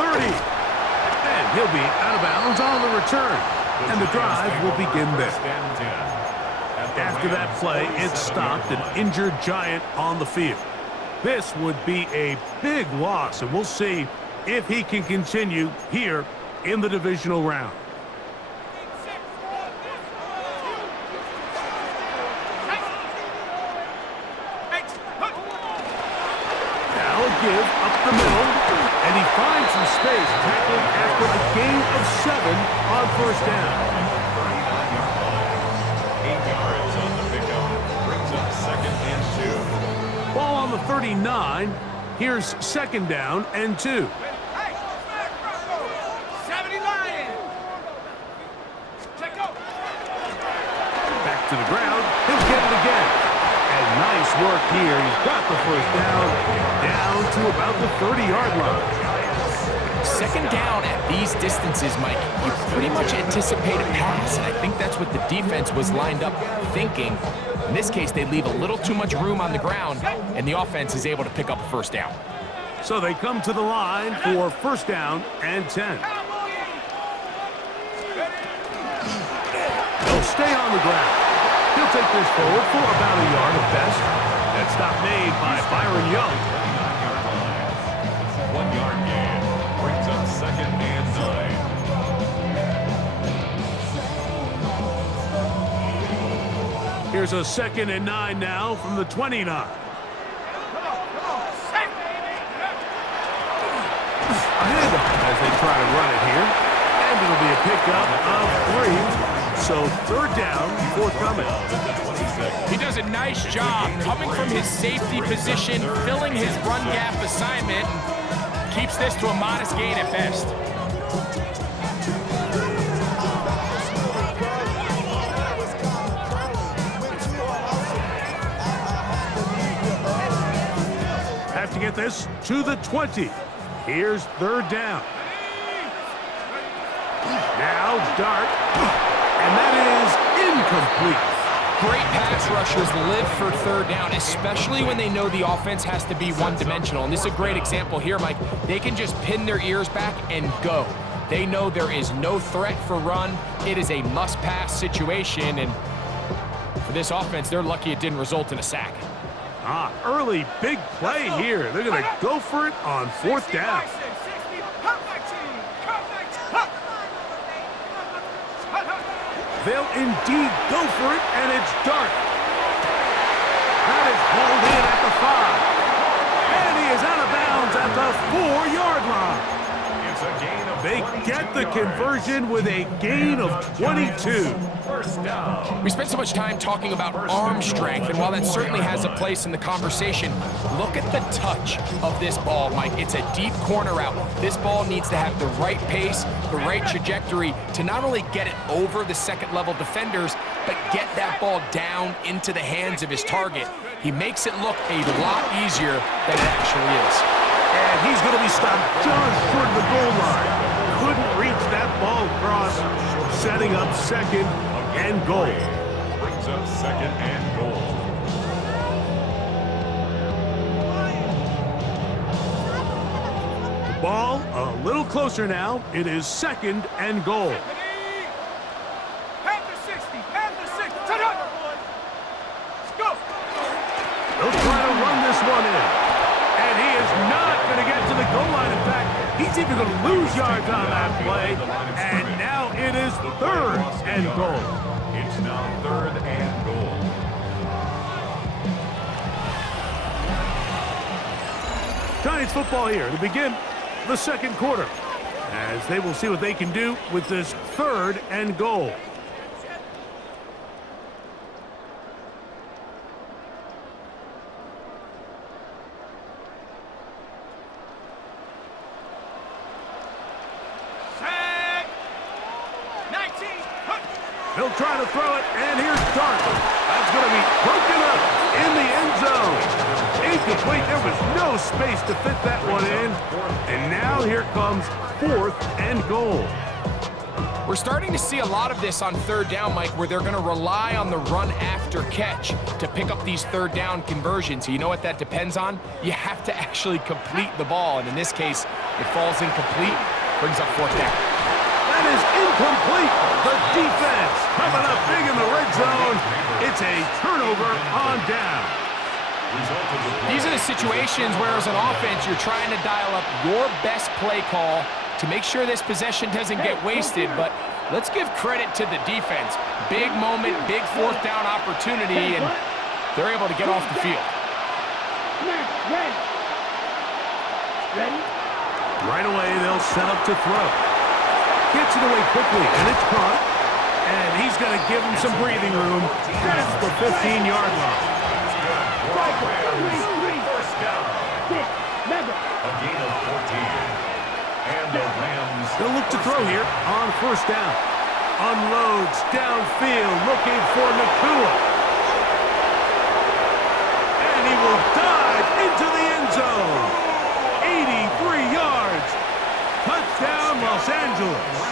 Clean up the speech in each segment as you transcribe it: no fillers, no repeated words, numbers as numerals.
30. And he'll be out of bounds on the return. And the drive will begin there. After that play, it stopped an injured Giant on the field. This would be a big loss, and we'll see if he can continue here in the divisional round. Now a give up the middle, and he finds some space tackling after a gain of 7 on first down. 8 yards on the pickup, brings up 2nd and 2. Ball on the 39. Here's 2nd down and 2. Back to the ground. He'll get it again. And nice work here. He's got the first down to about the 30-yard line. 2nd down at these distances, Mike, you pretty much anticipate a pass, and I think that's what the defense was lined up thinking. In this case, they leave a little too much room on the ground, and the offense is able to pick up a first down. So they come to the line for 1st down and 10. They'll stay on the ground. He'll take this forward for about a yard at best. That stop made by Byron Young. 1 yard gain, brings up 2nd and 9. Here's a 2nd and 9 now from the 29. Ahead as they try to run it here. And it'll be a pickup of 3. So 3rd down, forthcoming. He does a nice job coming from his safety position, filling his run gap assignment, and keeps this to a modest gain at best. Have to get this to the 20. Here's 3rd down. Now Dart. And that is incomplete. Great pass rushers live for 3rd down, especially when they know the offense has to be one-dimensional. And this is a great example here, Mike. They can just pin their ears back and go. They know there is no threat for run. It is a must-pass situation, and for this offense, they're lucky it didn't result in a sack. Early big play here. They're going to go for it on 4th down. They'll indeed go for it, and it's Dart. That is hauled in at the 5. And he is out of bounds at the 4-yard line. It's a gain of 22 They get the yards. conversion with a gain of 22. First down. We spent so much time talking about arm strength, and while that certainly has a place in the conversation, look at the touch of this ball, Mike. It's a deep corner route. This ball needs to have the right pace, the right trajectory to not only get it over the second-level defenders, but get that ball down into the hands of his target. He makes it look a lot easier than it actually is. And he's going to be stopped just short of the goal line. Couldn't reach that ball across, setting up 2nd and goal. Brings up 2nd and goal. The ball a little closer now. It is 2nd and goal. They'll try to run this one in. And he is not going to get to the goal line. In fact, he's even going to lose yards on that play. And now it is 3rd and goal. It's now 3rd and goal. Giants football here to begin the 2nd quarter, as they will see what they can do with this 3rd and goal. They'll try to throw it, and here's Dart. That's going to be broken up in the end zone. Incomplete. There was no space to fit that one in. And now here comes 4th and goal. We're starting to see a lot of this on 3rd down, Mike, where they're going to rely on the run after catch to pick up these 3rd down conversions. So you know what that depends on? You have to actually complete the ball. And in this case, It falls incomplete, brings up fourth down. That is incomplete. The defense coming up big in the red zone. It's a turnover on down. These are the situations where as an offense you're trying to dial up your best play call to make sure this possession doesn't get wasted, but let's give credit to the defense. Big moment, big fourth down opportunity, and they're able to get off the field. Right away, they'll set up to throw. Gets it away quickly, and it's caught. And he's going to give him some breathing room. That's the 15-yard line. First down. A gain of 14. And the Rams. They'll look to throw here on first down. Unloads downfield, looking for Nakua. And he will dive into the end zone. 83 yards. Touchdown, Los Angeles.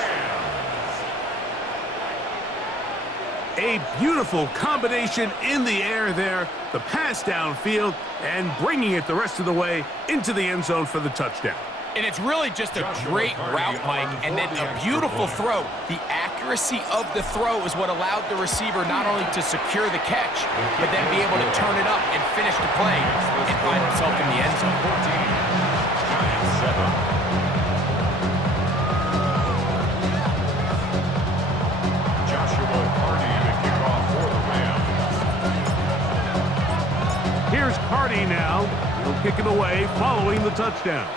A beautiful combination in the air there. The pass downfield and bringing it the rest of the way into the end zone for the touchdown. And it's really just a great route, Mike, and then a beautiful throw. The accuracy of the throw is what allowed the receiver not only to secure the catch, but then be able to turn it up and finish the play and find himself in the end zone. 14. Here's Cardi now. He'll kick it away following the touchdown.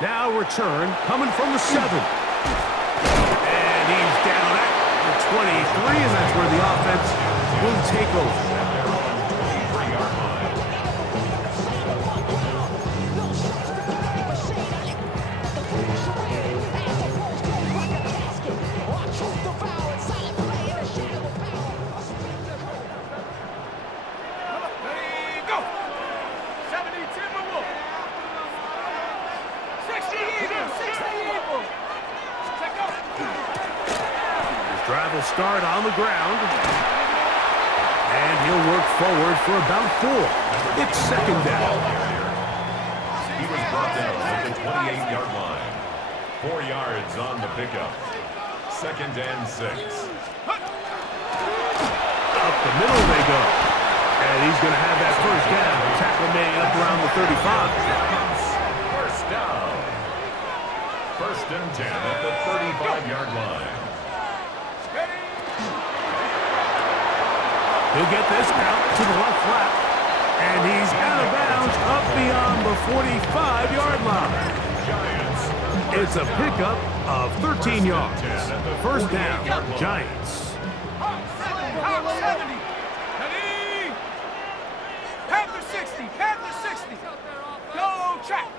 Now return coming from the 7. And he's down at the 23, and that's where the offense will take over. Drive will start on the ground. And he'll work forward for about 4. It's second down. He was brought down at the 28-yard line. 4 yards on the pickup. Second and 6. Up the middle they go. And he's going to have that first down. Tackle made up around the 35. First down. First and 10 at the 35-yard line. He'll get this out to the left flat. And he's out of bounds up beyond the 45-yard line. It's a pickup of 13 yards. First down, Giants. Panther 60, Panther 60. Go track.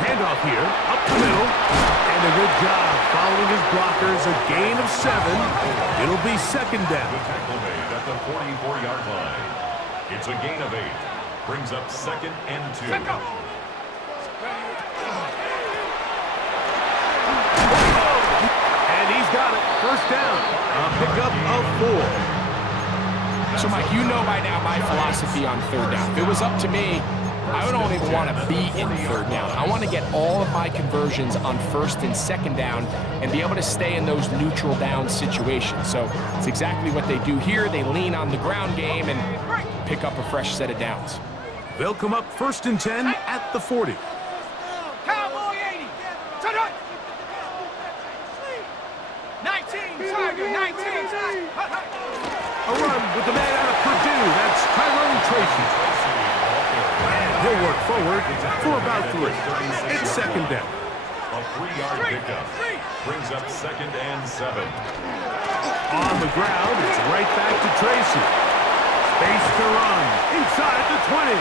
Handoff here, up the middle. And a good job following his blockers. A gain of 7. It'll be second down. The tackle made at the 44-yard line. It's a gain of 8. Brings up second and 2. And he's got it. First down. A pickup of 4. So, Mike, you know by now my philosophy on third down. If it was up to me, I don't even want to be in third down. I want to get all of my conversions on first and second down and be able to stay in those neutral down situations. So it's exactly what they do here. They lean on the ground game and pick up a fresh set of downs. They'll come up first and 10 at the 40. Cowboy 80. 19, Tiger, 19. A run with the man out of Purdue. That's Tyrone Tracy. And he'll work forward for about 3. It's second down. A 3-yard pickup. Brings up second and 7. On the ground, it's right back to Tracy. Space to run inside the 20.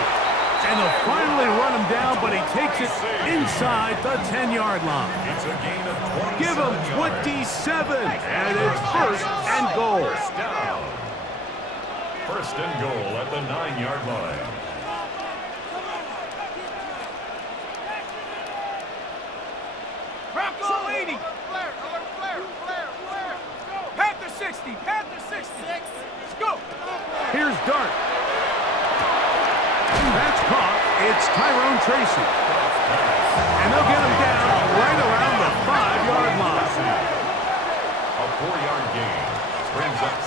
And they'll finally run him down, but he takes it inside the 10-yard line. It's a gain of 27. Give him 27, and it's first and goal. First down. First and goal at the 9-yard line. Bronco 80. Panther 60, Panther 60. Go. Here's Dart. That's It's Tyrone Tracy. And they'll get him down right around the 5-yard line. A 4-yard gain brings up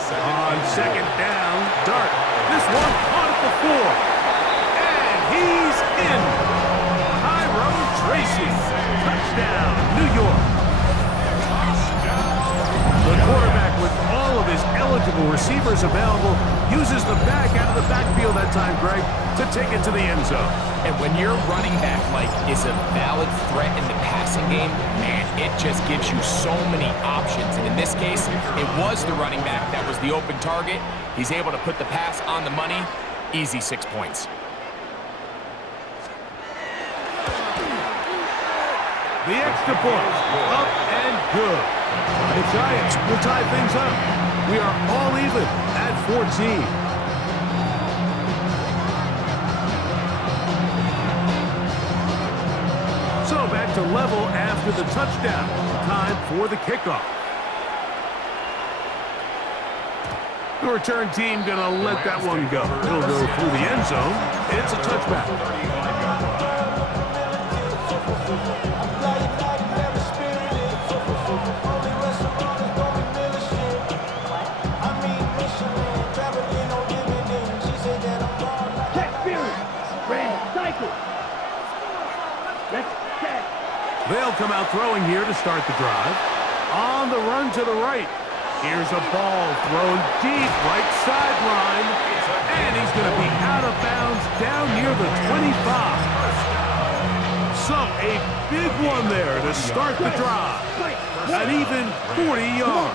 second down, Dart. This one caught at the 4. And he's in. Tyrone Tracy. Touchdown, New York. The quarterback, with all of his eligible receivers available, uses the back out of the backfield that time, Greg, to take it to the end zone. And when your running back, Mike, is a valid threat in the passing game, man, it just gives you so many options. And in this case, it was the running back that was the open target. He's able to put the pass on the money. Easy 6 points. The extra point, up and good. The Giants will tie things up. We are all even at 14. So back to level after the touchdown. Time for the kickoff. The return team gonna let that one go. It'll go through the end zone. It's a touchback. They'll come out throwing here to start the drive. On the run to the right. Here's a ball thrown deep right sideline. And he's going to be out of bounds down near the 25. So a big one there to start the drive. An even 40 yards.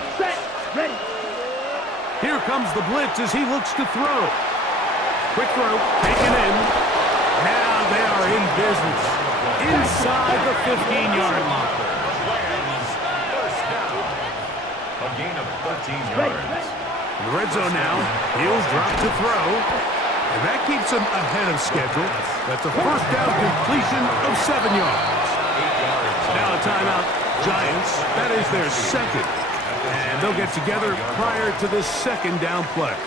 Here comes the blitz as he looks to throw. Quick throw, taken in. Now they are in business. Inside the 15-yard line. A gain of 13 yards. In the red zone now, he'll drop to throw. And that keeps him ahead of schedule. That's a first down completion of 7 yards. Now a timeout, Giants. That is their second. And they'll get together prior to this second down play.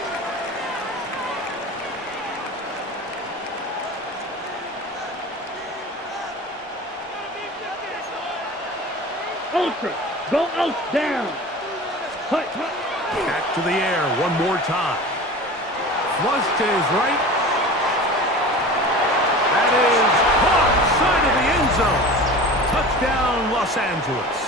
Ultra, go out down. Back to the air one more time. Flush to his right. That is caught side of the end zone. Touchdown, Los Angeles.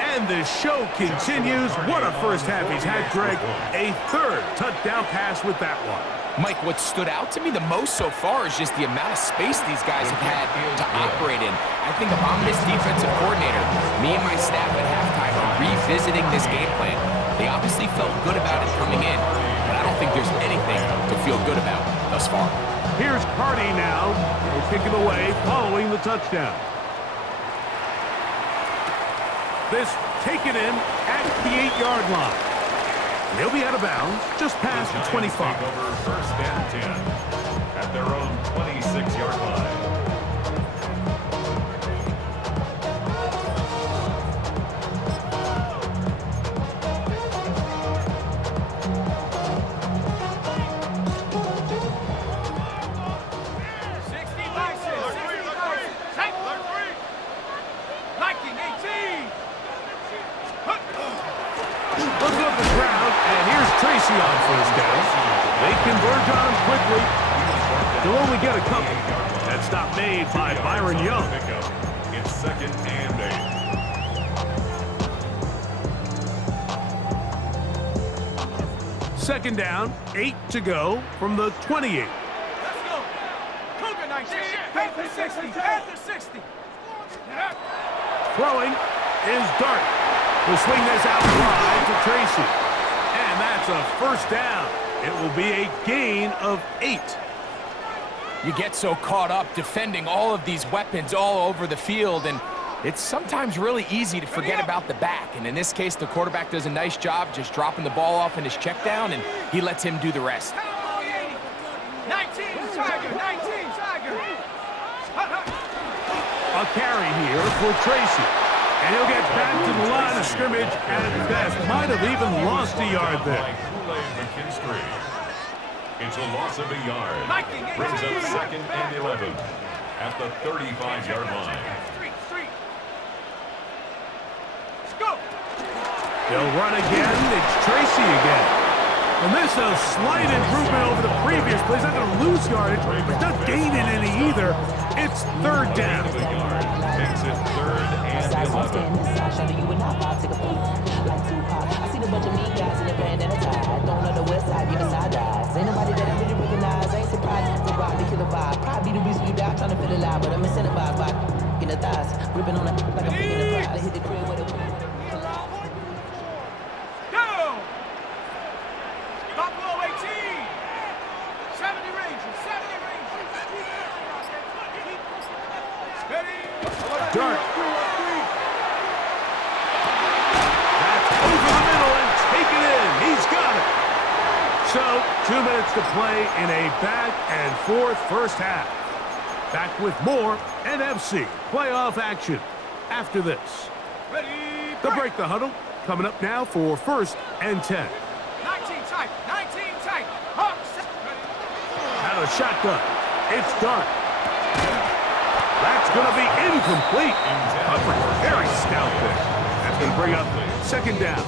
And the show continues. What a first half he's had, Greg. A third touchdown pass with that one. Mike, what stood out to me the most so far is just the amount of space these guys have had to operate in. I think if I'm this defensive coordinator, me and my staff at halftime are revisiting this game plan. They obviously felt good about it coming in, but I don't think there's anything to feel good about thus far. Here's Cardi now. He'll kick it away following the touchdown. This taken in at the 8-yard line. They'll be out of bounds just past the 25. Over first and 10 at their own 26-yard line. Tracy on first down. They converge on him quickly. They'll only get a couple. That stop made by Byron Young. It's second and 8. Second down, 8 to go from the 28. Let's go. Cougar 19. Panther 60. Panther 60. Throwing is Dart. Will swing this out wide to Tracy. And that's a first down. It will be a gain of 8. You get so caught up defending all of these weapons all over the field, and it's sometimes really easy to forget about the back. And in this case, the quarterback does a nice job just dropping the ball off in his check down, and he lets him do the rest. 19, Tiger, 19, Tiger. A carry here for Tracy. And he'll get back to the line of scrimmage at best. Might have even lost a yard there. It's a loss of a yard. Brings up 2nd and 11 at the 35-yard line. They'll run again. It's Tracy again. And this is a slight improvement over the previous play. He's not going to lose yardage, but he's not gaining any either. It's 3rd down. The yard makes it 3rd and 11. I see the bunch of mean guys in the band and a tie. Throwing on the west side, giving side eyes. Ain't nobody that I really recognize. Ain't surprised to rob the killer vibe. Probably the reason you die trying to feel alive, but I'm incentivized by in the thighs. Ripping on it like I'm picking a fire. I hit the crib with it. Dart. That's over the middle and taken in. He's got it. So, 2 minutes to play in a back-and-forth first half. Back with more NFC playoff action after this. The break the huddle coming up now for 1st and 10. 19 tight. Out of shotgun. It's Dart. That's going to be incomplete. Coverage, very stout there. That's going to bring up 2nd down.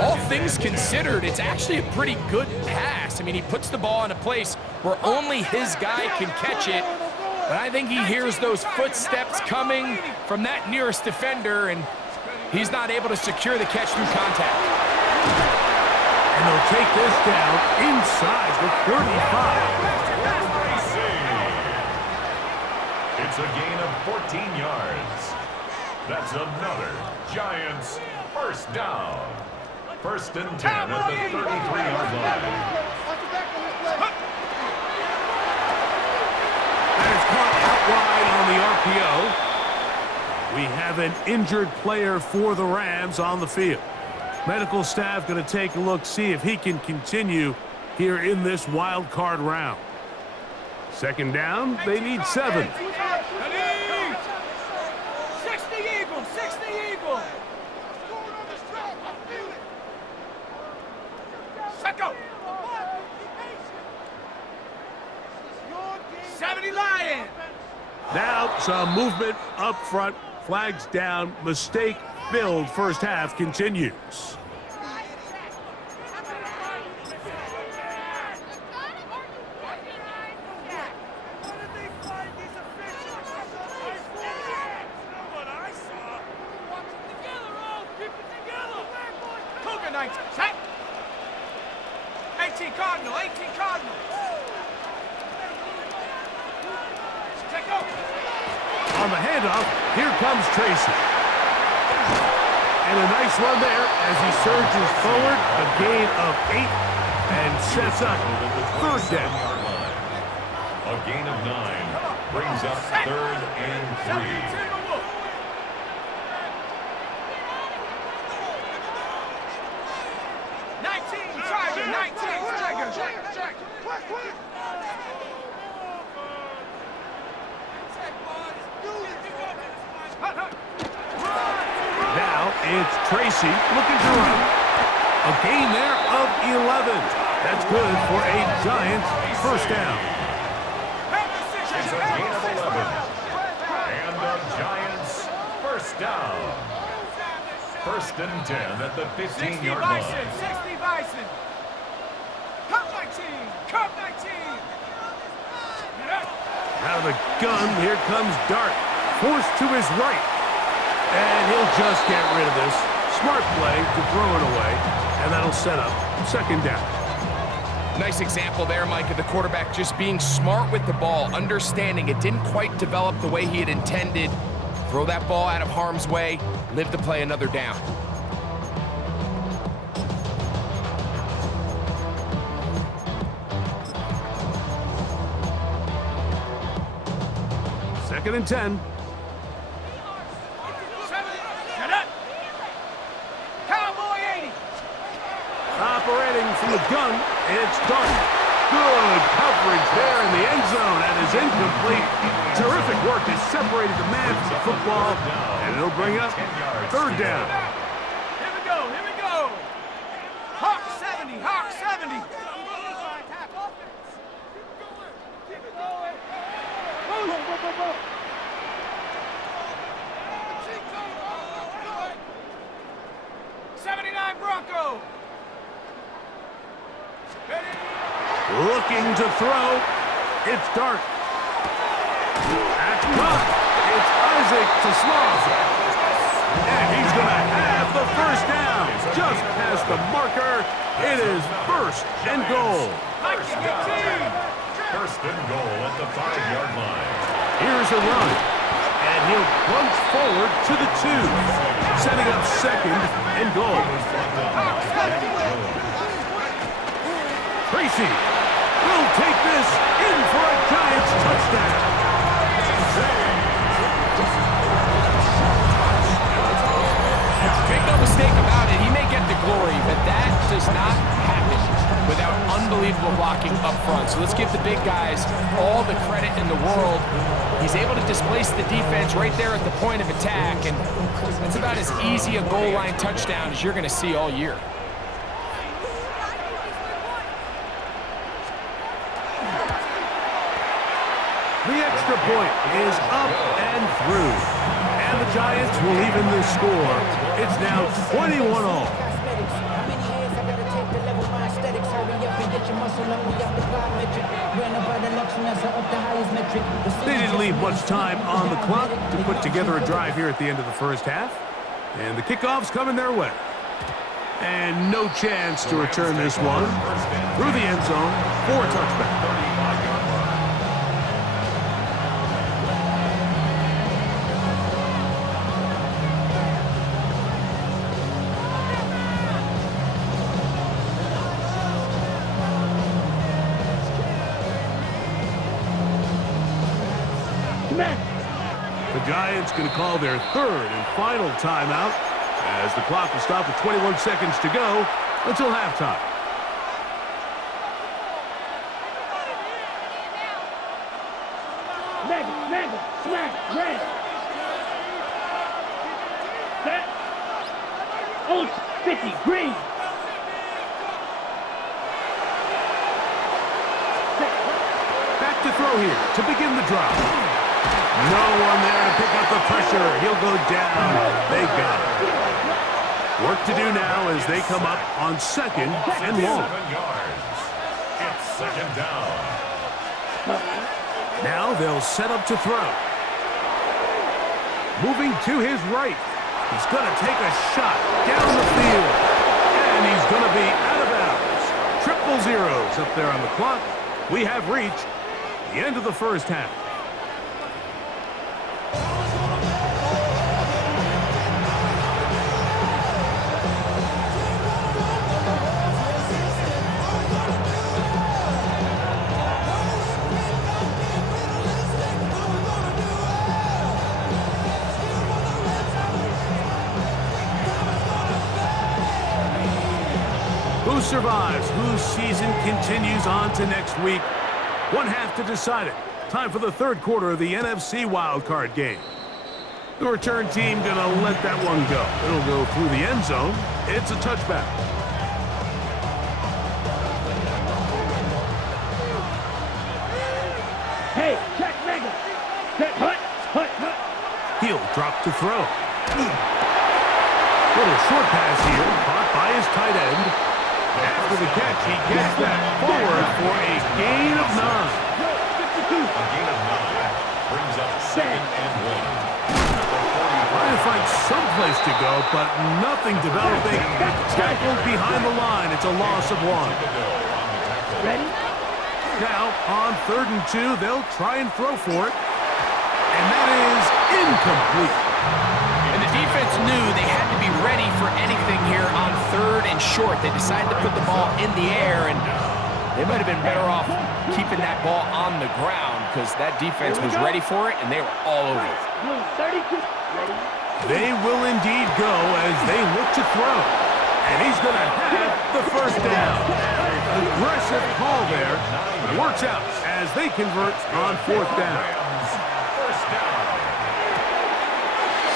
All things considered, it's actually a pretty good pass. I mean, he puts the ball in a place where only his guy can catch it. But I think he hears those footsteps coming from that nearest defender, and he's not able to secure the catch through contact. And they'll take this down inside the 35. It's a gain of 14 yards. That's another Giants first down. 1st and 10 at the 33-yard line. That is caught out wide on the RPO. We have an injured player for the Rams on the field. Medical staff going to take a look, see if he can continue here in this wild card round. 2nd down, they need 7. 60 Eagles. Set go. 70 Lions. Now some movement up front, flags down, mistake filled first half continues. Cougar 19. Set. 18 Cardinal. Check go. On the handoff, here comes Tracy. And a nice run there as he surges forward, a gain of 8, and sets up 3rd down. A gain of 9 brings up 3rd and 3. 19 Tiger. Now it's Tracy looking to run. A gain there of 11. That's good for a Giants first down. It's a gain of 11. And the Giants first down. 1st and 10 at the 15-yard line. 60 Bison. Cup 19. Out of the gun, here comes Dart. Forced to his right. And he'll just get rid of this. Smart play to throw it away. And that'll set up 2nd down. Nice example there, Mike, of the quarterback just being smart with the ball, understanding it didn't quite develop the way he had intended. Throw that ball out of harm's way, live to play another down. Second and 10. Cowboy 80. Operating from the gun, it's Dart. Good coverage there in the end zone. That is incomplete. Terrific work. They separated the man from the football, and it'll bring up 3rd down. Here we go. Hawk 70. go. 79 Bronco. Looking to throw. It's Dart. That's caught. It's Isaac to Sloss. And he's going to have the first down. Just past the marker. It is first and goal. First down. First and goal at the 5-yard line. Here's a run. And he'll plunge forward to the 2. Setting up second and goal. Tracy will take this in for a Giants touchdown. Make no mistake about it, he may get the glory, but that does not happen without unbelievable blocking up front. So let's give the big guys all the credit in the world. He's able to displace the defense right there at the point of attack, and it's about as easy a goal line touchdown as you're going to see all year. The extra point is up and through. And the Giants will even the score. It's now 21-all. They didn't leave much time on the clock to put together a drive here at the end of the first half. And the kickoff's coming their way. And no chance to return this one. Through the end zone for a touchback. The Giants going to call their third and final timeout as the clock will stop with 21 seconds to go until halftime. Mega, smack, red. Set. Oh, 50, green. Back to throw here to begin the drive. No one there to pick up the pressure. He'll go down. They got it. Work to do now as they come up on second and long. 7 yards. It's second down. Now they'll set up to throw. Moving to his right. He's going to take a shot down the field. And he's going to be out of bounds. Triple zeros up there on the clock. We have reached the end of the first half. Who survives? Whose season continues on to next week? One half to decide it. Time for the third quarter of the NFC wildcard game. The return team gonna let that one go. It'll go through the end zone. It's a touchback. Hey, check Mega. Set, hut. He'll drop to throw. Little short pass here, caught by his tight end. After the catch, he gets that forward for a gain of 9. A gain of 9 brings up second and 1. Trying to find some place to go, but nothing developing. Tackled behind the line. It's a loss of 1. Ready? Now, on 3rd and 2, they'll try and throw for it. And that is incomplete. And the defense knew they had to be ready for anything here on 3rd and short. They decided to put the ball in the air, and they might have been better off keeping that ball on the ground because that defense was ready for it, and they were all over it. 32. Ready? They will indeed go as they look to throw. And he's going to have the first down. Aggressive call there. But it works out as they convert on 4th down.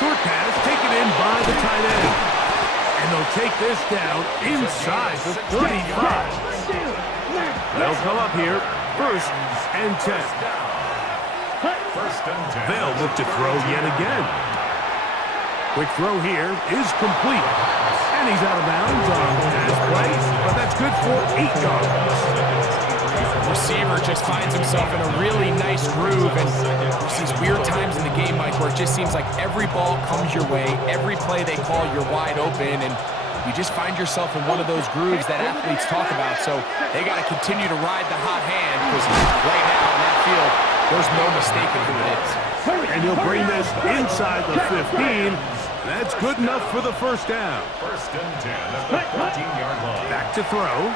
Short pass taken in by the tight end. And they'll take this down inside the 35. They'll come up here, 1st and 10. First and 10. They'll look to throw yet again. Quick throw here is complete. And he's out of bounds on pass play, but that's good for 8 yards. Receiver just finds himself in a really nice groove, and there's these weird times in the game, Mike, where it just seems like every ball comes your way, every play they call, you're wide open, and you just find yourself in one of those grooves that athletes talk about. So they got to continue to ride the hot hand, because right now in that field, there's no mistaking who it is. And he'll bring this inside the 15. That's good enough for the first down. First and 10 at the 14-yard line. Back to throw.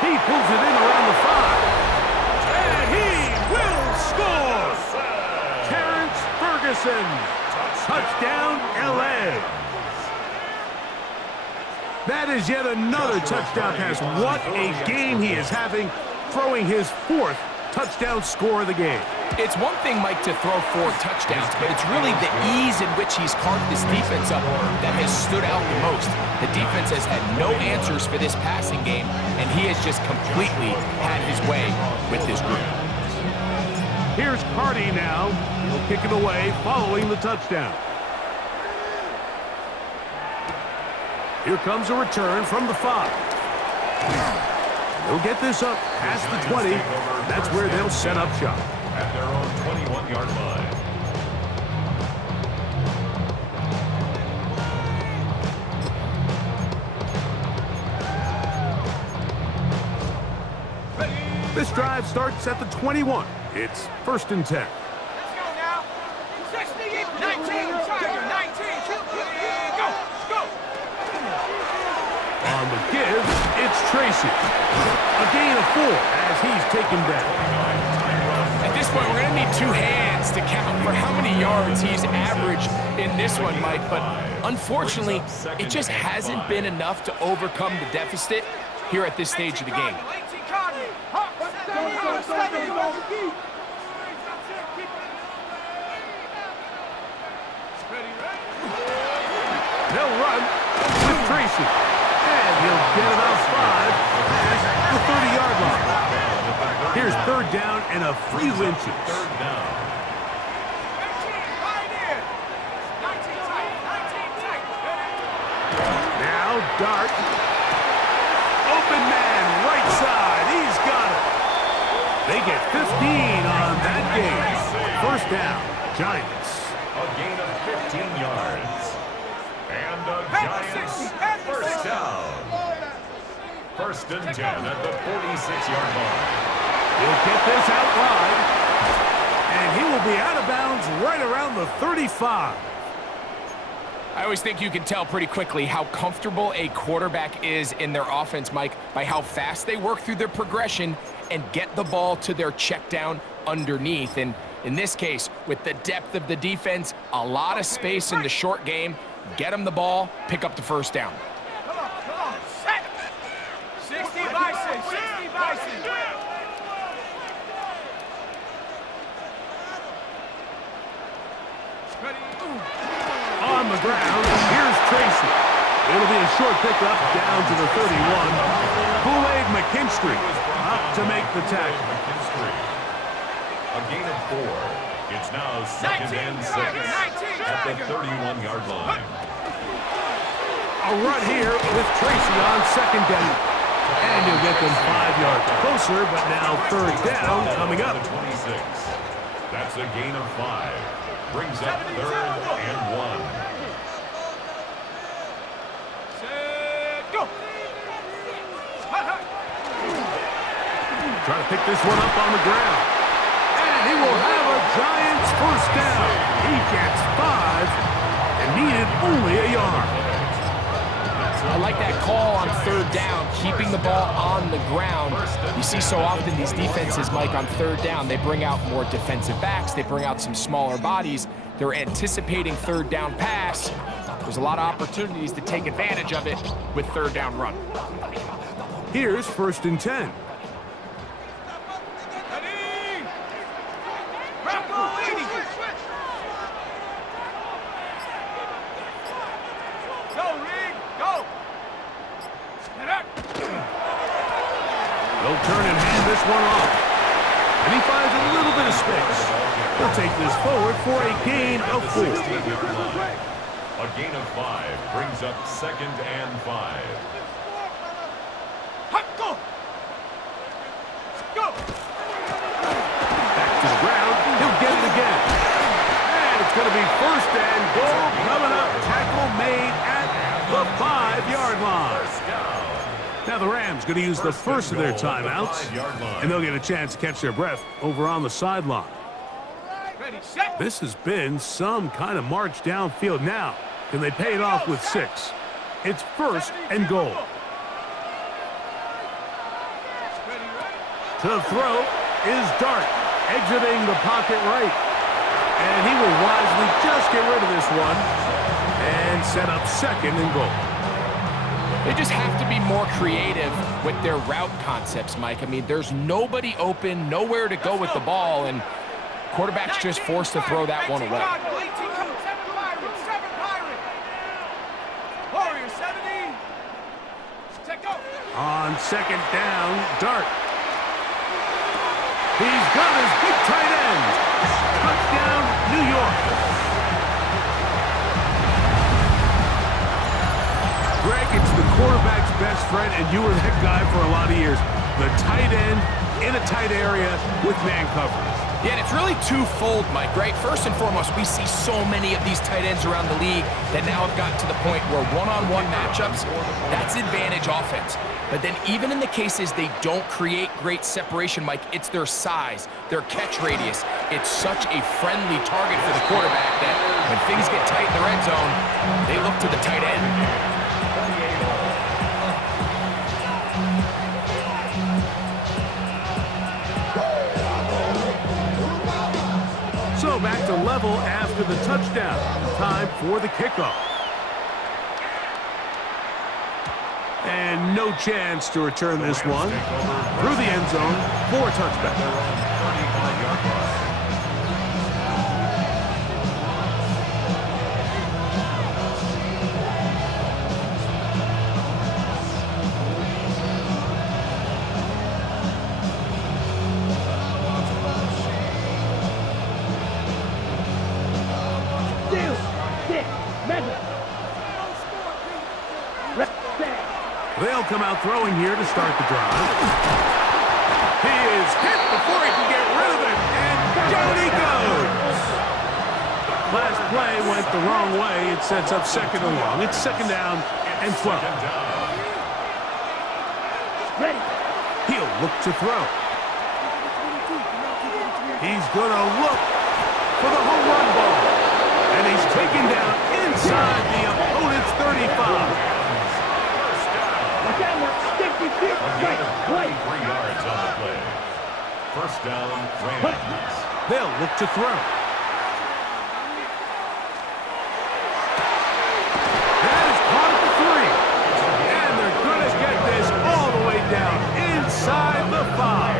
He pulls it in around the 5. And he will score! Terrence Ferguson. Touchdown, L.A. That is yet another touchdown pass. What a game he is having, throwing his 4th touchdown score of the game. It's one thing, Mike, to throw 4 touchdowns, but it's really the ease in which he's carved this defense up that has stood out the most. The defense has had no answers for this passing game, and he has just completely had his way with this group. Here's Cardi now. He'll kick it away following the touchdown. Here comes a return from the 5. They'll get this up past the 20. That's where they'll set up shop. At their own 21-yard line. This drive starts at the 21. It's first and 10. Let's go now. 60, 19, Tiger, 19. Go, go. On the give, it's Tracy. A gain of 4 as he's taken down. At this point, we're going to need 2 hands to count for how many yards he's averaged in this one, Mike. But unfortunately, it just hasn't been enough to overcome the deficit here at this stage of the game. They'll run with Tracy. And he'll get about 5 past the 30-yard line. Here's third down and a few inches. Third down. 19, pioneer. 19 tight, 19 tight. Now Dart. Open man, right side. He's got it. They get 15 on that game. First down, Giants. A gain of 15 yards. And the Giants first down. First and 10 at the 46-yard line. He'll get this out wide. And he will be out of bounds right around the 35. I always think you can tell pretty quickly how comfortable a quarterback is in their offense, Mike, by how fast they work through their progression and get the ball to their check down underneath. And in this case, with the depth of the defense, a lot of space in the short game, get them the ball, pick up the first down. Come on, set. 60 Bison, 60 Bison. On the ground, here's Tracy. It'll be a short pickup down to the 31. Kool-Aid McKinstry up to make the tackle. A gain of 4. It's now second and 6 at the 31-yard line. A run here with Tracy on second down. And he'll get them 5 yards closer, but now third down coming up. 26. That's a gain of 5. Brings up third and 1. Go. Trying to pick this one up on the ground. And he will have a Giants first down. He gets 5 and needed only a yard. I like that call on third down, keeping the ball on the ground. You see so often these defenses, Mike, on third down, they bring out more defensive backs, they bring out some smaller bodies. They're anticipating third down pass. There's a lot of opportunities to take advantage of it with third down run. Here's first and 10. They'll turn and hand this one off. And he finds a little bit of space. He'll take this forward for a gain of 4. A gain of 5 brings up 2nd and 5. Go! Go! Back to the ground. He'll get it again. And it's going to be 1st and goal coming up. Tackle made at the 5-yard line. Now the Rams going to use the first of their timeouts, and they'll get a chance to catch their breath over on the sideline. This has been some kind of march downfield. Now, can they pay it off with 6? It's 1st and goal. To throw is Dart, exiting the pocket right. And he will wisely just get rid of this one and set up 2nd and goal. They just have to be more creative with their route concepts, Mike. I mean, there's nobody open, nowhere to go with the ball, and quarterback's just forced to throw that one away. On 2nd down, Dart. He's got his big tight end. Touchdown, New York. Greg, it's the quarterback's best friend, and you were that guy for a lot of years. The tight end in a tight area with man coverage. Yeah, and it's really twofold, Mike, right? First and foremost, we see so many of these tight ends around the league that now have gotten to the point where one-on-one matchups, that's advantage offense. But then even in the cases they don't create great separation, Mike, it's their size, their catch radius. It's such a friendly target for the quarterback that when things get tight in the red zone, they look to the tight end. So back to level after the touchdown. Time for the kickoff. And no chance to return this one through the end zone for a touchback. They'll come out throwing here to start the drive. He is hit before he can get rid of it, and down he goes. Last play went the wrong way. It sets up 2nd and long. It's 2nd down and 12. Ready. He'll look to throw. He's going to look for the home run ball. And he's taken down inside the opponent's 35. Right. 3 yards on the play. 1st down, Rams. They'll look to throw. That is caught at the 3. And they're going to get this all the way down inside the 5.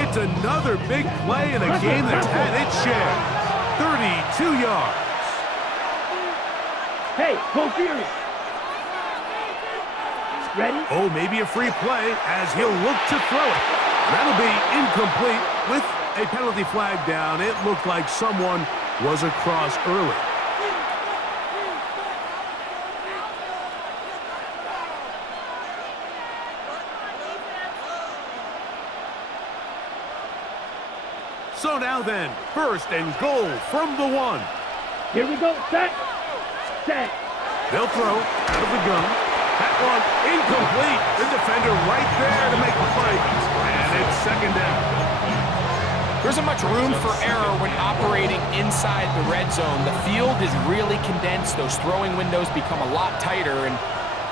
It's another big play in a game that's had its share. 32 yards. Hey, go serious. Ready? Oh, maybe a free play as he'll look to throw it. That'll be incomplete with a penalty flag down. It looked like someone was across early. So now then, 1st and goal from the 1. Here we go. Set. Set. They'll throw out of the gun. That one incomplete. The defender right there to make the play. And it's 2nd down. There isn't much room for error when operating inside the red zone. The field is really condensed. Those throwing windows become a lot tighter and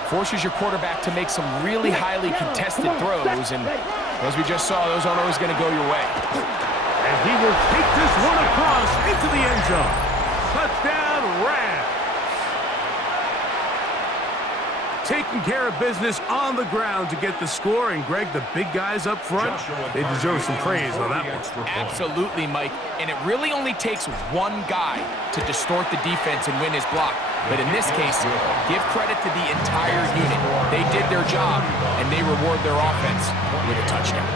forces your quarterback to make some really highly contested throws. And as we just saw, those aren't always going to go your way. And he will take this one across into the end zone. Touchdown, Rams. Taking care of business on the ground to get the score. And, Greg, the big guys up front, they deserve some praise on that one. Absolutely, Mike. And it really only takes one guy to distort the defense and win his block. But in this case, give credit to the entire unit. They did their job, and they reward their offense with a touchdown.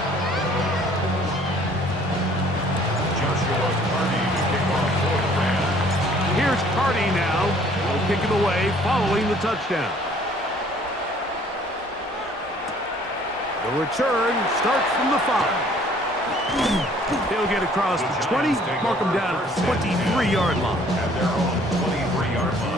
away following the touchdown. The return starts from the 5. He'll get across the 20, mark him down at the 23-yard line. At their own 23-yard line.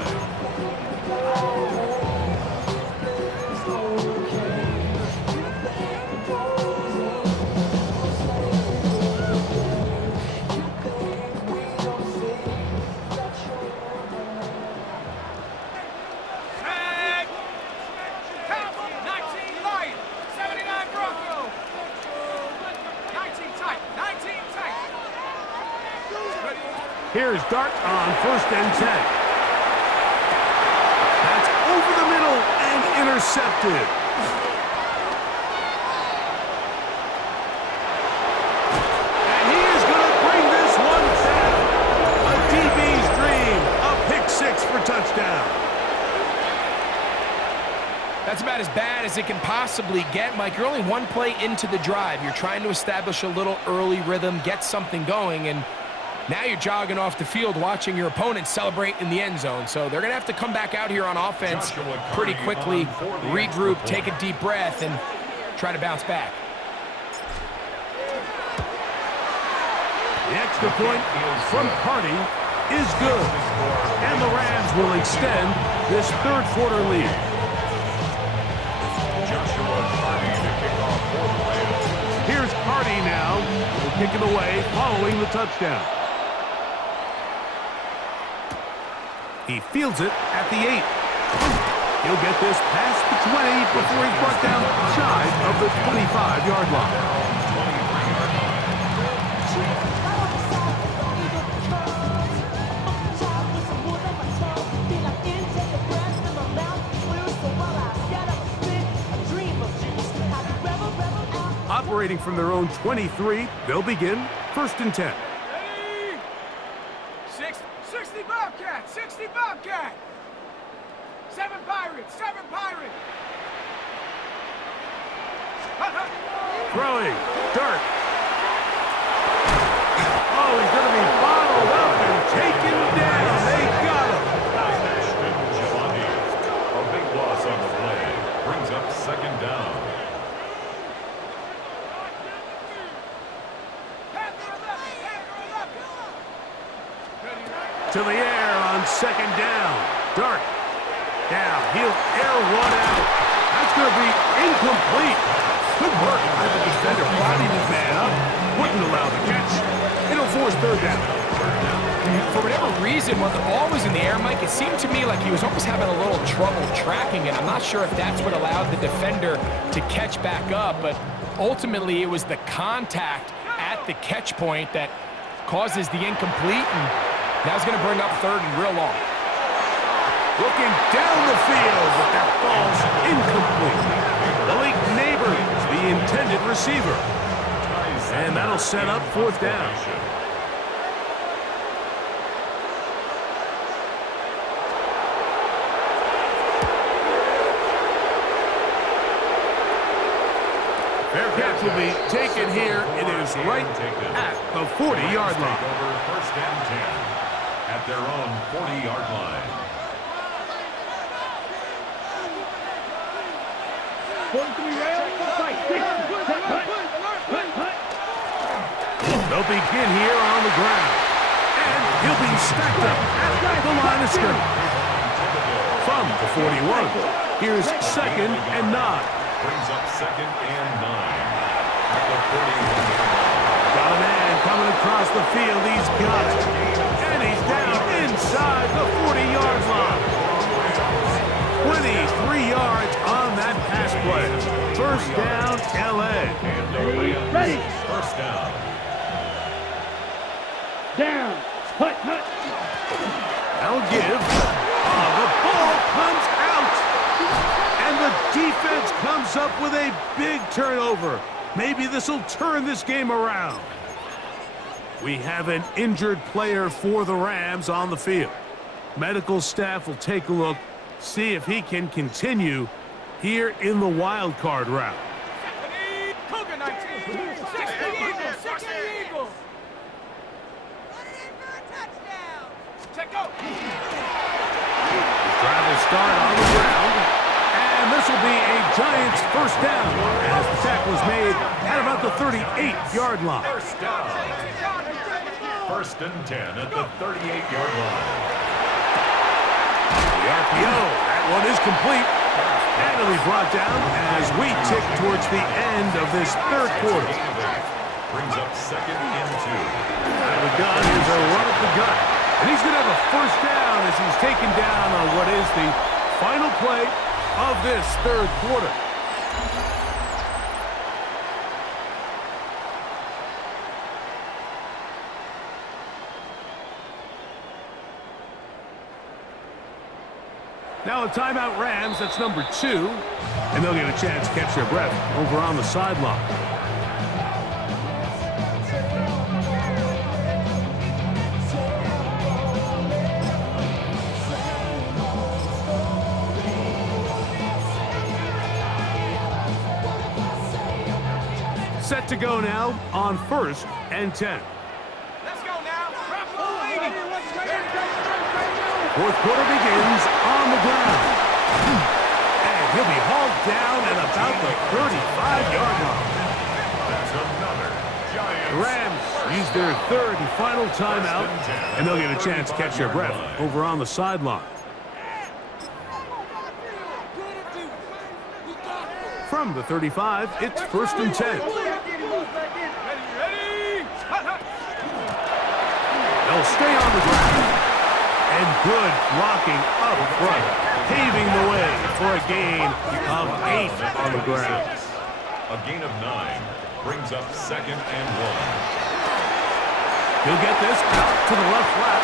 Here's Dart on 1st and 10. That's over the middle and intercepted. And he is going to bring this one down. A DB's dream. A pick 6 for touchdown. That's about as bad as it can possibly get, Mike. You're only one play into the drive. You're trying to establish a little early rhythm, get something going, and now you're jogging off the field watching your opponent celebrate in the end zone. So they're going to have to come back out here on offense pretty quickly, regroup, take a deep breath, and try to bounce back. The extra point from Carty is good. And the Rams will extend this third quarter lead. Here's Carty now. Will kick it away following the touchdown. He fields it at the 8. He'll get this past the 20 before he's brought down shy of the 25-yard line. Operating from their own 23, they'll begin 1st and 10. 60 Bobcat, 60 Bobcat. 7 Pirates, 7 Pirates. Throwing, Dart. Oh, he's going to be bottled up and taken down. They got him. A big loss on the play. Brings up 2nd down. To the air on 2nd down. Dart. Down. He'll air one out. That's going to be incomplete. Good work by the defender. Bodied his man up. Wouldn't allow the catch. It'll force 3rd down. For whatever reason, when the ball was in the air, Mike, it seemed to me like he was almost having a little trouble tracking it. I'm not sure if that's what allowed the defender to catch back up, but ultimately it was the contact at the catch point that causes the incomplete, and now he's going to bring up 3rd and real long. Looking down the field, but that falls incomplete. Malik Neighbors, the intended receiver. And that'll set up 4th down. Fair catch will be taken here. It is right at the 40-yard line. Over 1st and 10 at their own 40-yard line. 43 rounds, fight, 60. They'll begin here on the ground. And he'll be stacked up at the line of scrimmage. From the 41, here's 2nd and 9. Brings up 2nd and 9 at the 41-yard line. Got a man coming across the field. He's got it. And he's down inside the 40-yard line. 23 yards on that pass play. 1st down, L.A. And the Rams, Ready. 1st down. Down. Hut, hut. That'll give. Oh, the ball comes out. And the defense comes up with a big turnover. Maybe this will turn this game around. We have an injured player for the Rams on the field. Medical staff will take a look, see if he can continue here in the wild card round. Cougar 19, 60 Eagles, 60 Eagles. Check go. Drive will first down as the tackle was made at about the 38-yard line. First down. First and 10 at the 38-yard line. The RPO, that one is complete. And it'll be brought down as we tick towards the end of this third quarter. Brings up second and 2. Out of the gun, here's a run at the gut. And he's going to have a first down as he's taken down on what is the final play of this third quarter. Now a timeout Rams, that's number 2. And they'll get a chance to catch their breath over on the sideline. Set to go now on first and 10. Let's go now. Fourth quarter begins on the ground. And he'll be hauled down at about the 35-yard line. That's another Giants. The Rams use their third and final timeout, and they'll get a chance to catch their breath over on the sideline. From the 35, it's first and 10. They'll stay on the ground. And good blocking up front, paving the way for a gain of 8 on the ground. A gain of 9 brings up second and 1. He'll get this out to the left flat.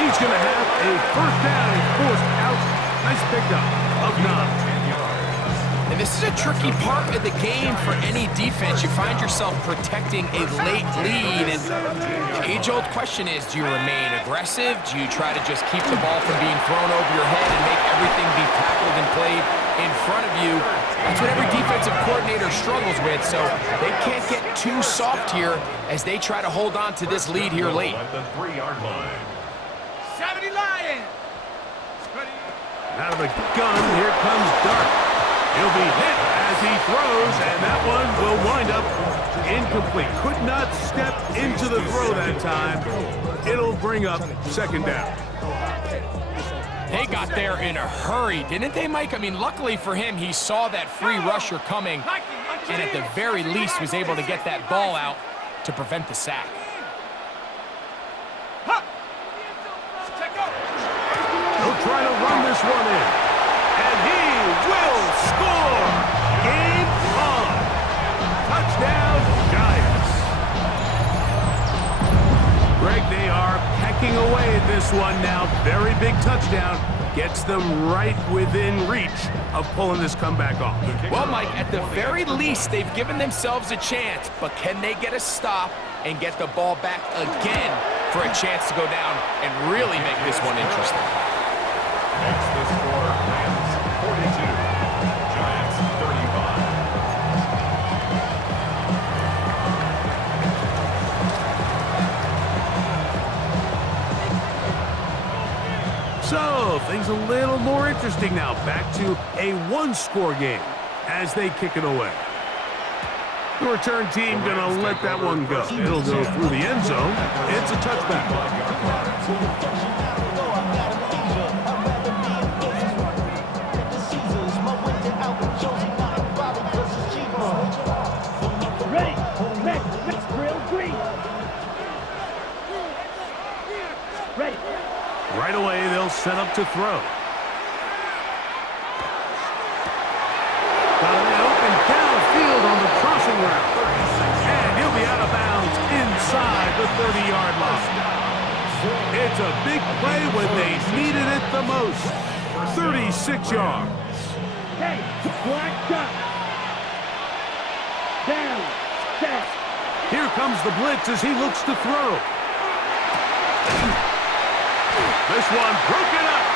He's going to have a first down and forced out. Nice pickup of 9. And this is a tricky part of the game for any defense. You find yourself protecting a late lead, and the age-old question is, do you remain aggressive? Do you try to just keep the ball from being thrown over your head and make everything be tackled and played in front of you? That's what every defensive coordinator struggles with, so they can't get too soft here as they try to hold on to this lead here late. At the 3-yard line. 70 Lions. Out of the gun, here comes Dart. He'll be hit as he throws, and that one will wind up incomplete. Could not step into the throw that time. It'll bring up second down. They got there in a hurry, didn't they, Mike? I mean, luckily for him, he saw that free rusher coming, and at the very least was able to get that ball out to prevent the sack. He'll try to run this one in. And he will score! Game on! Touchdown, Giants! Greg, they are pecking away at this one now. Very big touchdown. Gets them right within reach of pulling this comeback off. Well, Mike, at the very least, they've given themselves a chance, but can they get a stop and get the ball back again for a chance to go down and really make this one interesting? Makes the score Rams 42, Giants 35. So, things a little more interesting now. Back to a one-score game as they kick it away. The return team going to let that one go. It'll go through the end zone. It's a touchback. Ready. Next drill, green. Ready. Right away, they'll set up to throw. Got it open downfield on the crossing route. And he'll be out of bounds inside the 30-yard line. It's a big play when they needed it the most. 36 yards. Hey, black duck. Down. Set. Here comes the blitz as he looks to throw. This one broken up.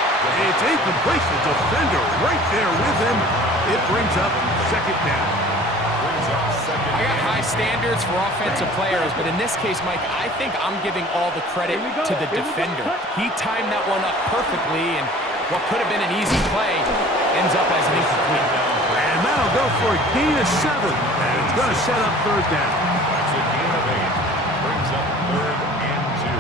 It's incomplete. The defender right there with him. It brings up second down. I got high standards for offensive players, but in this case, Mike, I think I'm giving all the credit to the defender. He timed that one up perfectly, and what could have been an easy play ends up as an incomplete. And that That'll go for a gain of 7, and it's going to set up third down. That's a gain of 8. Brings up 3rd and 2.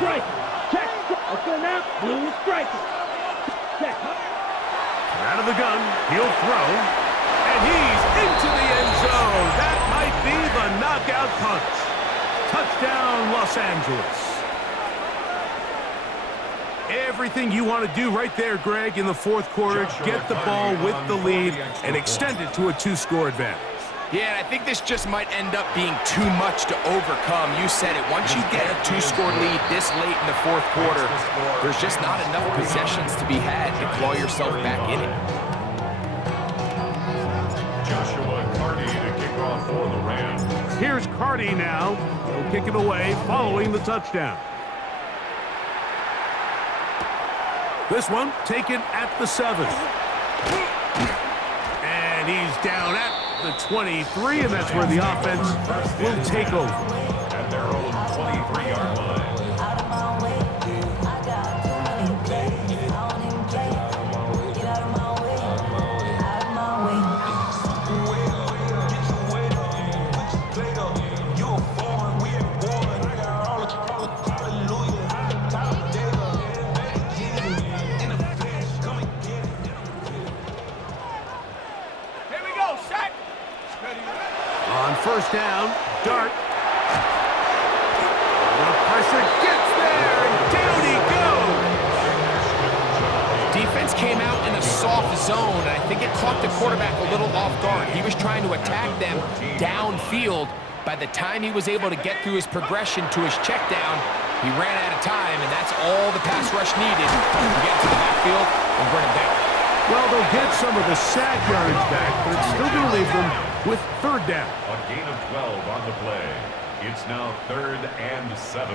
Strike. Check. Let's go now. Blue is striking. Check. Out of the gun, he'll throw, and he's into the end zone. That might be the knockout punch. Touchdown, Los Angeles. Everything you want to do right there, Greg, in the fourth quarter, get the ball with the lead and extend it to a 2-score advantage. Yeah, and I think this just might end up being too much to overcome. You said it. Once you get a 2-score lead this late in the fourth quarter, there's just not enough possessions to be had to claw yourself back in it. Joshua Carty to kick off for the Rams. Here's Carty now. He'll kick it away following the touchdown. This one taken at the 7. And he's down at the 23, and that's where the offense will take over. At their own 23-yard line. On first down, Dart. The pressure gets there, and down he goes. Defense came out in a soft zone, and I think it caught the quarterback a little off guard. He was trying to attack them downfield. By the time he was able to get through his progression to his check down, he ran out of time, and that's all the pass rush needed to get to the backfield and bring him down. Well, they'll get some of the sack yardage back, but it's still going to leave them with third down. A gain of 12 on the play. It's now 3rd and 7.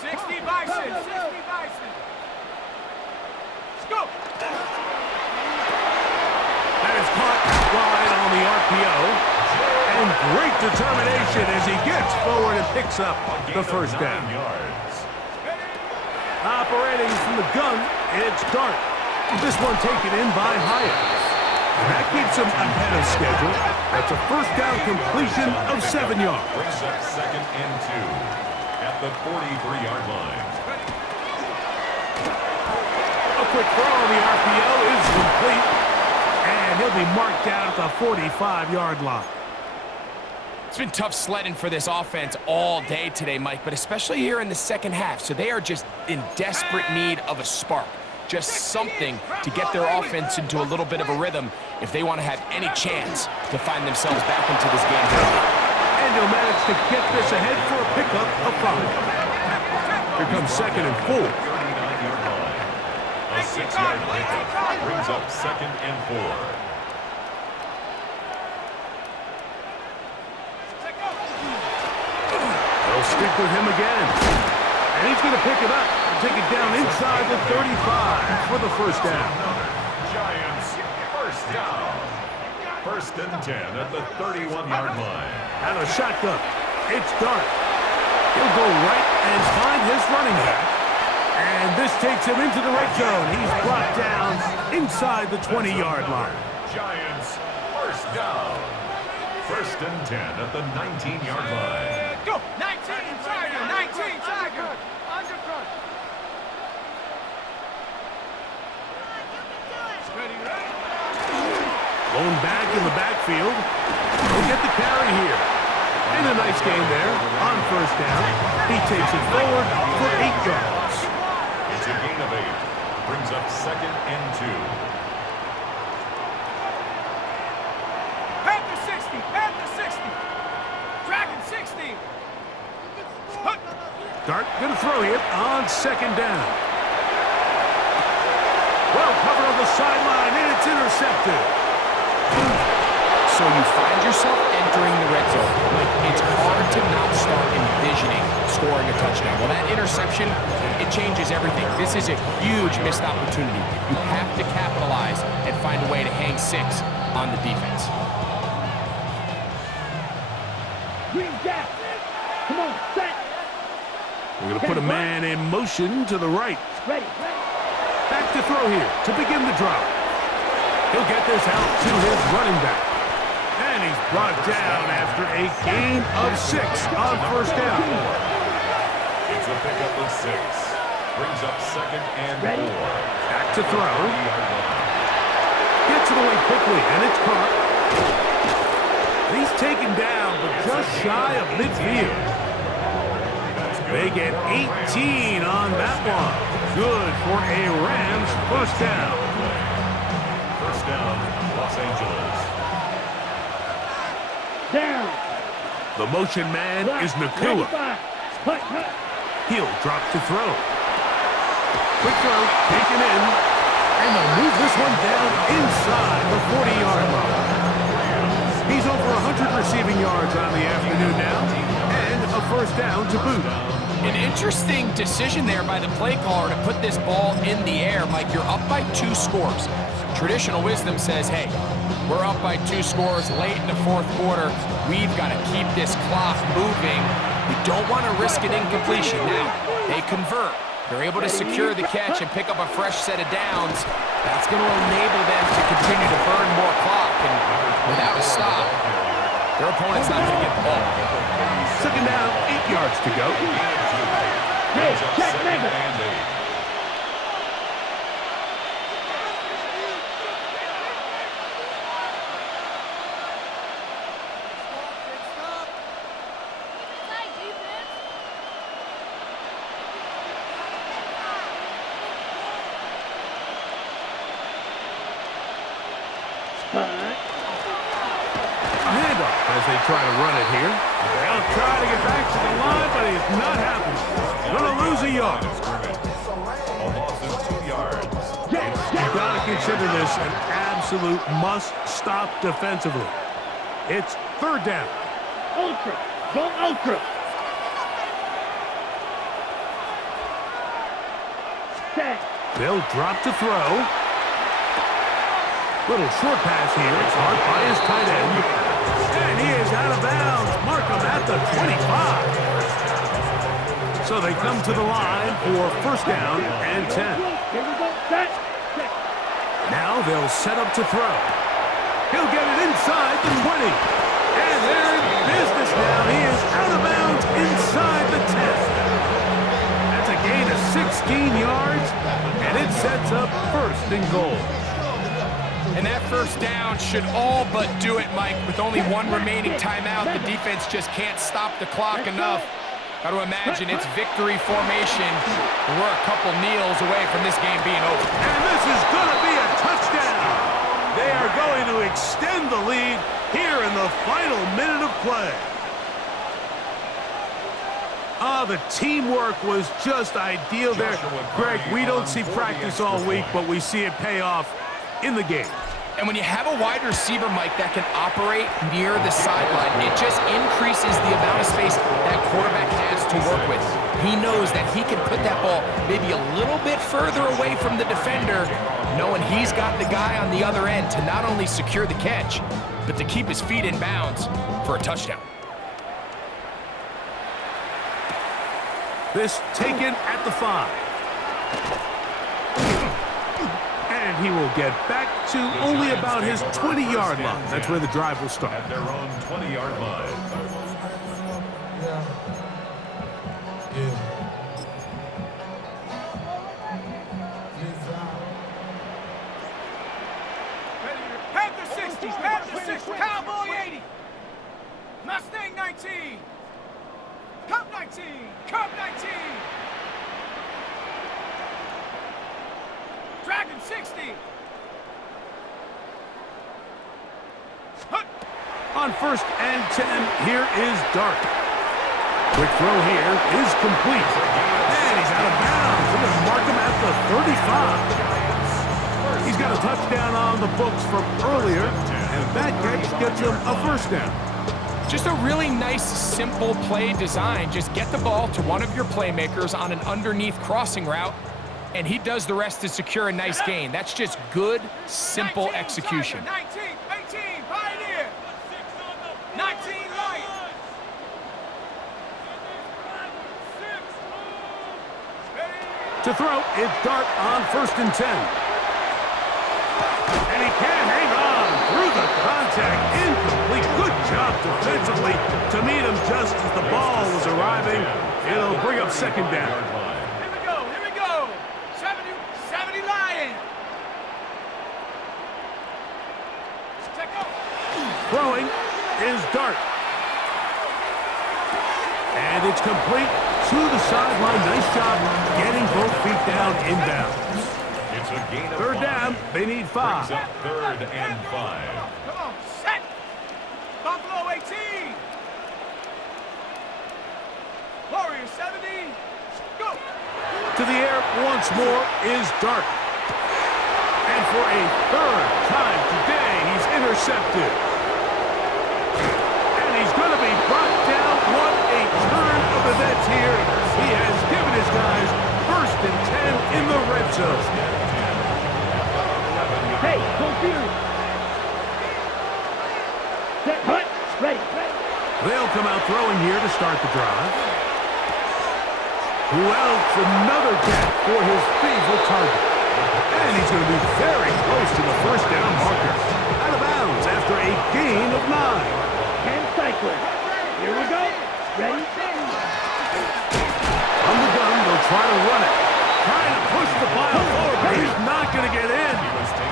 60 Bison, 60 Bison. Let's go. That is caught wide on the RPO. And great determination as he gets forward and picks up the first down. Operating from the gun, it's Dart. This one taken in by Hyatt. And that keeps him ahead of schedule. That's a first down completion of 7 yards. Brings up 2nd and 2 at the 43-yard line. A quick throw on the RPO is complete. And he'll be marked down at the 45-yard line. It's been tough sledding for this offense all day today, Mike, but especially here in the second half. So they are just in desperate need of a spark, just something to get their offense into a little bit of a rhythm if they want to have any chance to find themselves back into this game. And he'll manage to get this ahead for a pickup of 5. Here comes 2nd and 4. 39-yard line. A 6-yard pickup brings up 2nd and 4. They'll stick with him again. And he's going to pick it up and take it down inside the 35 for the first down. Giants, first down. 1st and 10 at the 31-yard line. Out of shotgun, it's Dart. He'll go right and find his running back. And this takes him into the red zone. He's brought down inside the 20-yard line. Giants, first down. 1st and 10 at the 19-yard line. Go. 19 Tiger, 19 Tiger. Undercut. Ready, ready. Blown back in the backfield. He'll get the carry here. And a nice game there on first down. He takes it forward for 8 yards. It's a gain of 8. Brings up 2nd and 2. Panther 60, Panther 60. Dragon 60. Dart going to throw here on 2nd down. Well covered on the sideline, and it's intercepted. So you find yourself entering the red zone. Like, it's hard to not start envisioning scoring a touchdown. Well, that interception, it changes everything. This is a huge missed opportunity. You have to capitalize and find a way to hang 6 on the defense. Green gap. Come on, set. We're going to put a man in motion to the right. Ready. Back to throw here to begin the drive. He'll get this out to his running back. And he's brought down after a gain of 6 on first down. It's a pickup of 6. Brings up 2nd and 4. Back to throw. Gets it away quickly, and it's caught. He's taken down, but just shy of midfield. They get 18 on that one. Good for a Rams first down. First down, Los Angeles. Down. The motion man is Nakua. He'll drop to throw. Quick throw, taken in. And they'll move this one down inside the 40-yard line. He's over 100 receiving yards on the afternoon now. And a first down to boot. An interesting decision there by the play caller to put this ball in the air. Mike, you're up by 2 scores. Traditional wisdom says, hey, we're up by 2 scores late in the 4th quarter. We've got to keep this clock moving. We don't want to risk an incompletion. Now, they convert. They're able to secure the catch and pick up a fresh set of downs. That's going to enable them to continue to burn more clock. And without a stop, their opponent's not going to get the ball. 2nd down, 8 yards to go. Hey, check nigga. A handoff as they try to run it here. They'll try to get back to the line, but it's not happening. Going to lose a yard. A loss of 2 yards. You've got to consider this an absolute must-stop defensively. It's 3rd down. Ultra. Go ultra. Set. They'll drop to throw. Little short pass here. It's hard by his tight end. And he is out of bounds. Mark him at the 25. So they come to the line for first down and 10. Here we go. Set. Now they'll set up to throw. He'll get it inside the 20. And they're in business now. He is out of bounds inside the 10. That's a gain of 16 yards. And it sets up 1st and goal. And that first down should all but do it, Mike. With only 1 remaining timeout, the defense just can't stop the clock enough. Got to imagine it's victory formation. And we're a couple kneels away from this game being over. And this is going to be a touchdown. They are going to extend the lead here in the final minute of play. The teamwork was just ideal there. Greg, we don't see practice all week, but we see it pay off in the game. And when you have a wide receiver, Mike, that can operate near the sideline, it just increases the amount of space that quarterback has to work with. He knows that he can put that ball maybe a little bit further away from the defender, knowing he's got the guy on the other end to not only secure the catch, but to keep his feet in bounds for a touchdown. This taken at the 5. And he will get back to only about his 20-yard line. That's where the drive will start. At their own 20-yard line. Panther 60, Panther 60, Cowboy 80, Mustang 19, Cup 19, Cup 19, Dragon 60. On 1st and 10, here is Dart. Quick throw here is complete. And he's out of bounds. We're going to mark him at the 35. He's got a touchdown on the books from earlier, and that catch gets him a first down. Just a really nice, simple play design. Just get the ball to one of your playmakers on an underneath crossing route, and he does the rest to secure a nice gain. That's just good, simple 19, execution. Tiger, 19, 18, Pioneer. 19, Light. To throw, it's Dart on 1st and 10. And he can't hang on through the contact. Incomplete. Good job defensively to meet him just as the ball was arriving. It'll bring up 2nd down. Here we go. 70 Lions. Check out. Throwing is Dart. And it's complete to the sideline. Nice job getting both feet down inbounds. It's a gain of 3rd 5. down, they need 5. Brings up 3rd and 5. Come on, set. Buffalo 18. Warriors 70. Go. To the air once more is Dart. And for a 3rd time today, he's intercepted. And he's going to be brought down. What a turn of events here. He has given his guys 1st and 10 in the red zone. Hey, go Fury. Set, hut, ready. They'll come out throwing here to start the drive. Wells, another gap for his favorite target. And he's going to be very close to the 1st down marker. Out of bounds after a gain of 9. And cycling. Here we go. Ready? On the gun, they'll try to run it. Trying to push the ball forward, but he's not going to get in.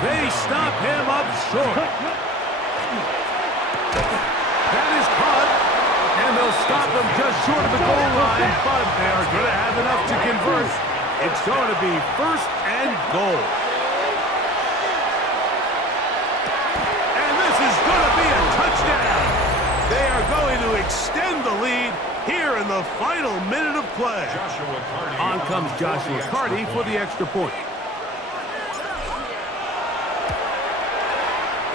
They stop him up short. That is caught, and they'll stop him just short of the goal line, but they are going to have enough to convert. It's going to be 1st and goal. And this is going to be a touchdown. They are going to extend the lead here in the final minute of play. On comes Joshua Carty for the extra point.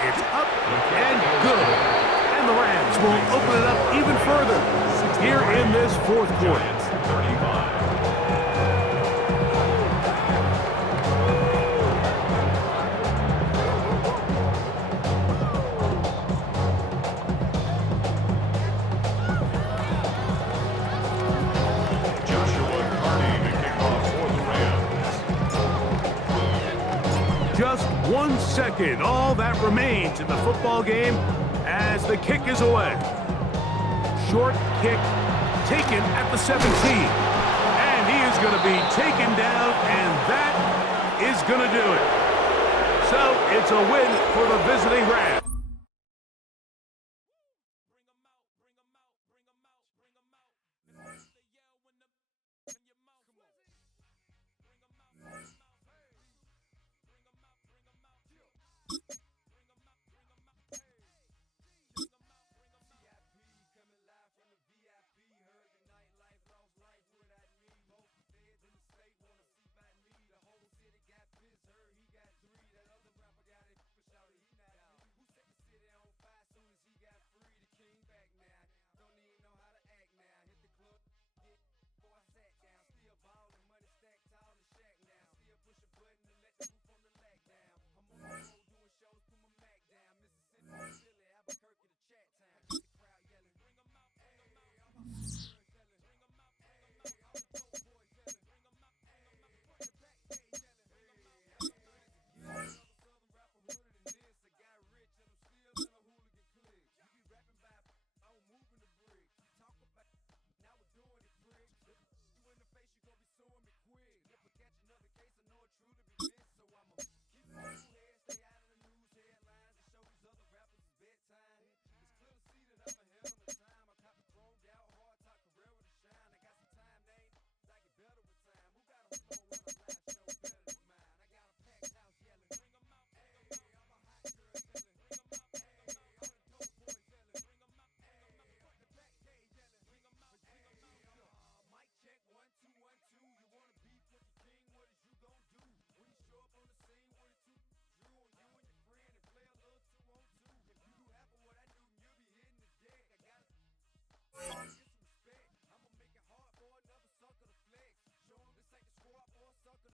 It's up and good. And the Rams will open it up even further here in this 4th quarter. 35. Just 1 second, all that remains in the football game as the kick is away. Short kick taken at the 17. And he is going to be taken down, and that is going to do it. So it's a win for the visiting Rams.